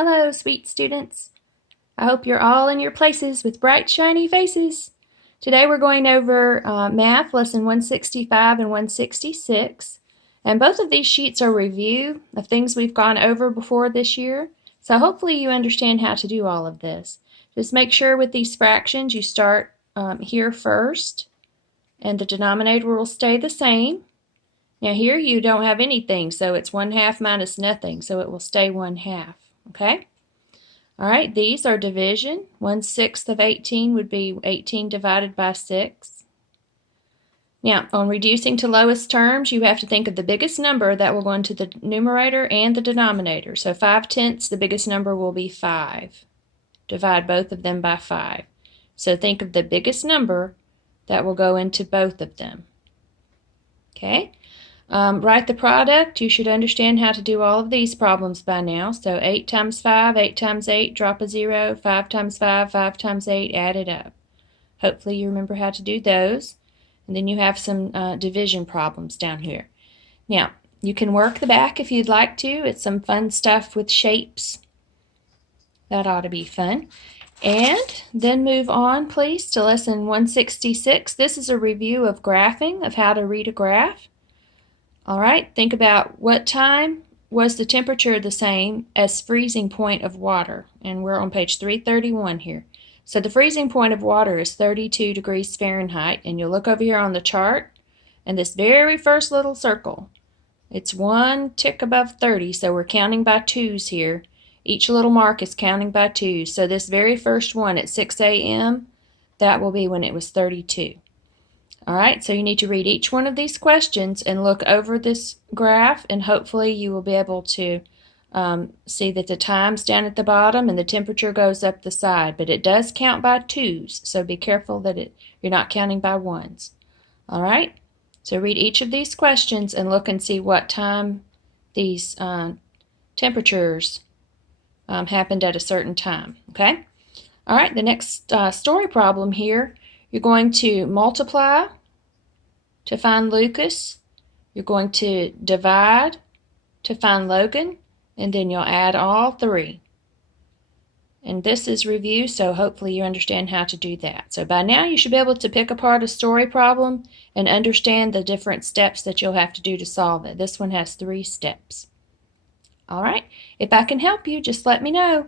Hello, sweet students. I hope you're all in your places with bright, shiny faces. Today we're going over Math, Lesson 165 and 166. And both of these sheets are review of things we've gone over before this year. So hopefully you understand how to do all of this. Just make sure with these fractions you start here first, and the denominator will stay the same. Now here you don't have anything, so it's 1/2 minus nothing, so it will stay 1/2, okay? All right, these are division. 1/6 of 18 would be 18 divided by 6. Now, on reducing to lowest terms, you have to think of the biggest number that will go into the numerator and the denominator. So 5/10, the biggest number will be 5. Divide both of them by 5. So think of the biggest number that will go into both of them. Okay? Write the product. You should understand how to do all of these problems by now. So 8 times 5, 8 times 8, drop a 0, 5 times 5, 5 times 8, add it up. Hopefully you remember how to do those. And then you have some division problems down here. Now, you can work the back if you'd like to. It's some fun stuff with shapes. That ought to be fun. And then move on, please, to lesson 166. This is a review of graphing, of how to read a graph. All right, think about what time was the temperature the same as freezing point of water. And we're on page 331 here. So the freezing point of water is 32 degrees Fahrenheit. And you'll look over here on the chart, and this very first little circle, it's one tick above 30, so we're counting by twos here. Each little mark is counting by twos. So this very first one at 6 a.m., that will be when it was 32. All right, so you need to read each one of these questions and look over this graph, and hopefully you will be able to see that the time's down at the bottom and the temperature goes up the side, but it does count by twos, so be careful that you're not counting by ones. All right, so read each of these questions and look and see what time these temperatures happened at a certain time, okay? All right, the next story problem here, you're going to multiply to find Lucas, you're going to divide to find Logan, and then you'll add all three. And this is review, so hopefully you understand how to do that. So by now you should be able to pick apart a story problem and understand the different steps that you'll have to do to solve it. This one has 3 steps. All right, if I can help you, just let me know.